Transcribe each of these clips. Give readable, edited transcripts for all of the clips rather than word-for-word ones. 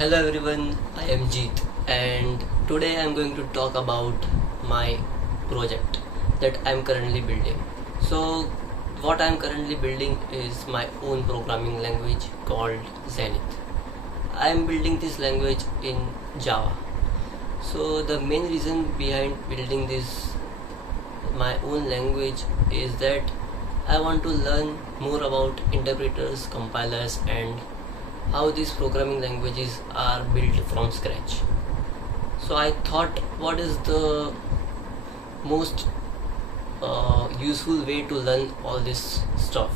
Hello everyone, I am Jeet and today I am going to talk about my project that I am currently building. So what I am currently building is my own programming language called Zenith. I am building this language in Java. So the main reason behind building this my own language is that I want to learn more about interpreters, compilers and how these programming languages are built from scratch. So I thought, what is the most useful way to learn all this stuff?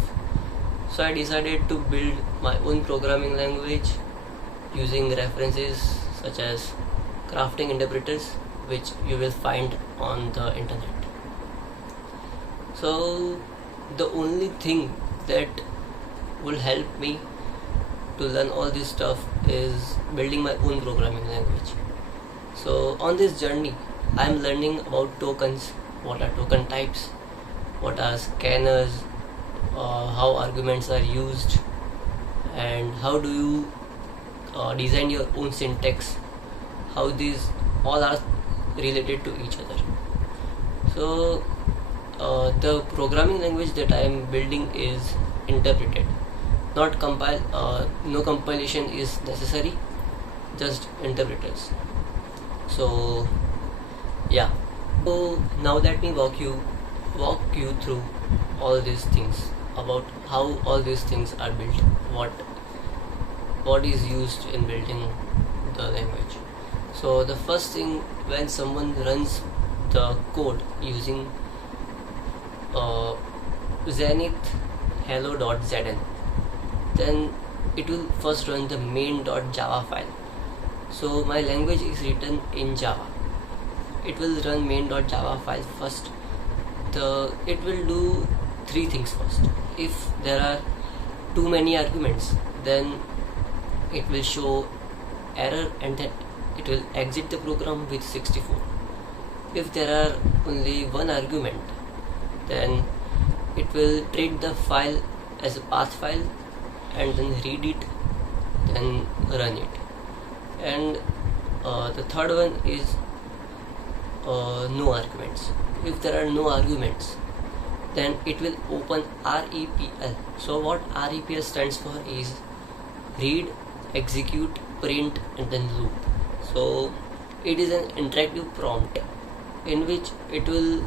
So I decided to build my own programming language using references such as crafting interpreters, which you will find on the internet. So the only thing that will help me to learn all this stuff is building my own programming language. So on this journey I am learning about tokens, what are token types, what are scanners, how arguments are used, and how do you design your own syntax, how these all are related to each other. So the programming language that I am building is interpreted, not no compilation is necessary, just interpreters. So yeah, so now let me walk you through all these things, about how all these things are built, what is used in building the language. So the first thing, when someone runs the code using Zenith hello.zn, then it will first run the main.java file. So my language is written in Java. It will run main.java file first. It will do three things first. If there are too many arguments, then it will show error and then it will exit the program with 64. If there are only one argument, then it will treat the file as a path file and then read it, then run it. And the third one is no arguments. If there are no arguments, then it will open REPL. So what REPL stands for is read, execute, print and then loop. So it is an interactive prompt in which it will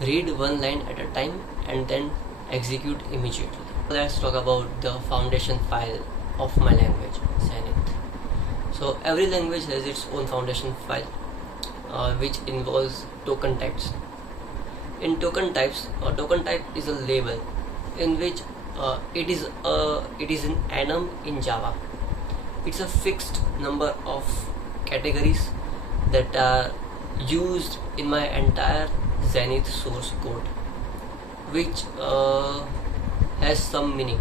read one line at a time and then execute immediately. Let's talk about the foundation file of my language, Zenith. So every language has its own foundation file, which involves token types. In token types, a token type is a label in which it is an enum in Java. It's a fixed number of categories that are used in my entire Zenith source code, which has some meaning,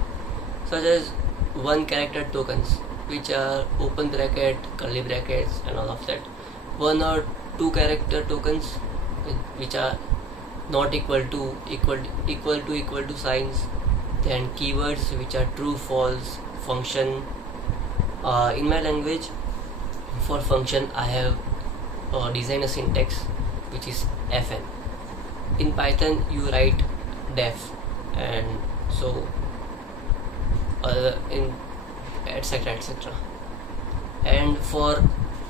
such as one character tokens, which are open bracket, curly brackets and all of that. One or two character tokens, which are not equal to signs. Then keywords, which are true, false, function. In my language, for function I have designed a syntax which is fn. In Python you write def, and so in etc. And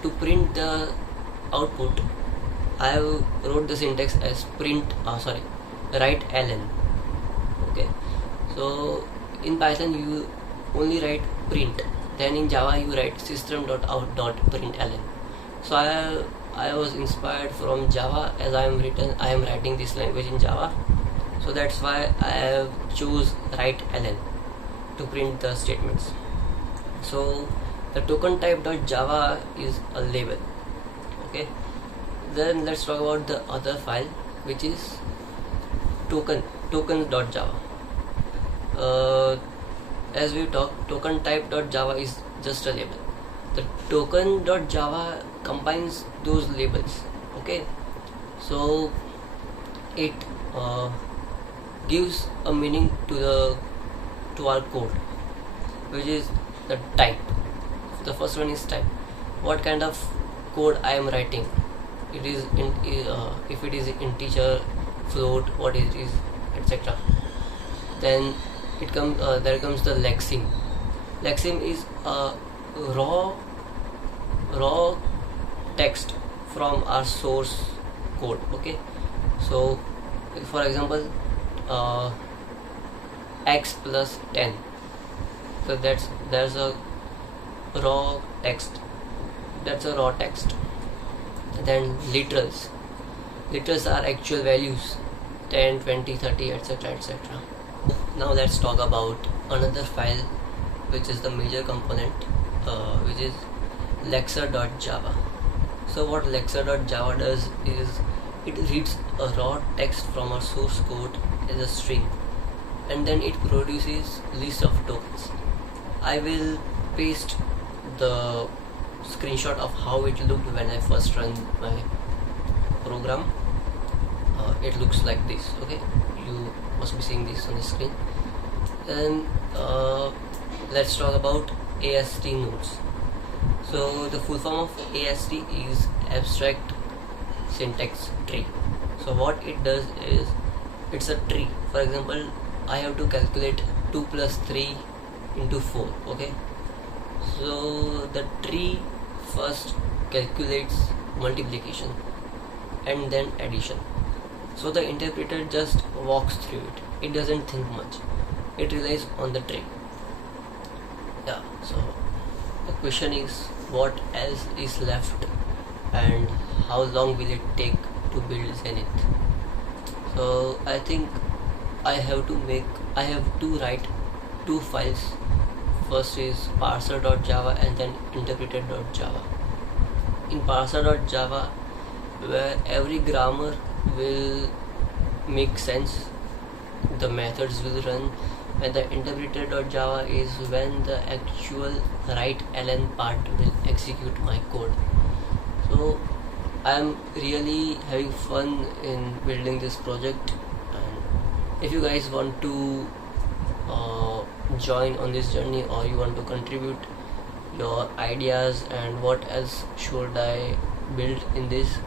to print the output, I have wrote the syntax as write ln. Okay, so in Python you only write print, then in Java you write system.out.println. So I was inspired from Java, as I am writing this language in Java. So that's why I have choose write ln to print the statements. So the token type.java is a label. Okay, then let's talk about the other file, which is tokens.java. As we talked, token type.java is just a label. The token.java combines those labels. Okay, so it gives a meaning to our code, which is the type. The first one is type. What kind of code I am writing? It is if it is integer, float, what it is, etc. Then there comes the lexeme. Lexeme is a raw text from our source code. Okay, so for example, x plus 10. So there's a raw text. That's a raw text. Then literals. Literals are actual values, 10, 20, 30, etc, etc. Now let's talk about another file which is the major component, which is lexer.java. So what lexer.java does is it reads a raw text from our source code as a string, and then it produces list of tokens. I will paste the screenshot of how it looked when I first run my program. It looks like this. Okay, you must be seeing this on the screen. Then let's talk about AST nodes. So the full form of AST is abstract syntax tree. So what it does is it's a tree. For example, I have to calculate 2 plus 3 into 4. Okay, so the tree first calculates multiplication and then addition. So the interpreter just walks through it. It doesn't think much. It relies on the tree. Yeah, so the question is, what else is left and how long will it take to build Zenith? So I think I have to write two files. First is parser.java and then interpreter.java. In parser.java, where every grammar will make sense, the methods will run, and the interpreter.java is when the actual write ln part will execute my code. So I am really having fun in building this project, and if you guys want to join on this journey, or you want to contribute your ideas and what else should I build in this,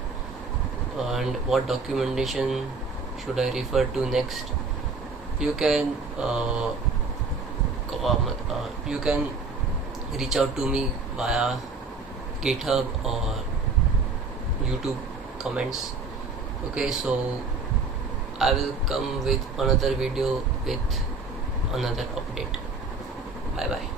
and what documentation should I refer to next, you can reach out to me via GitHub or YouTube comments. Okay, so I will come with another video with another update. Bye bye.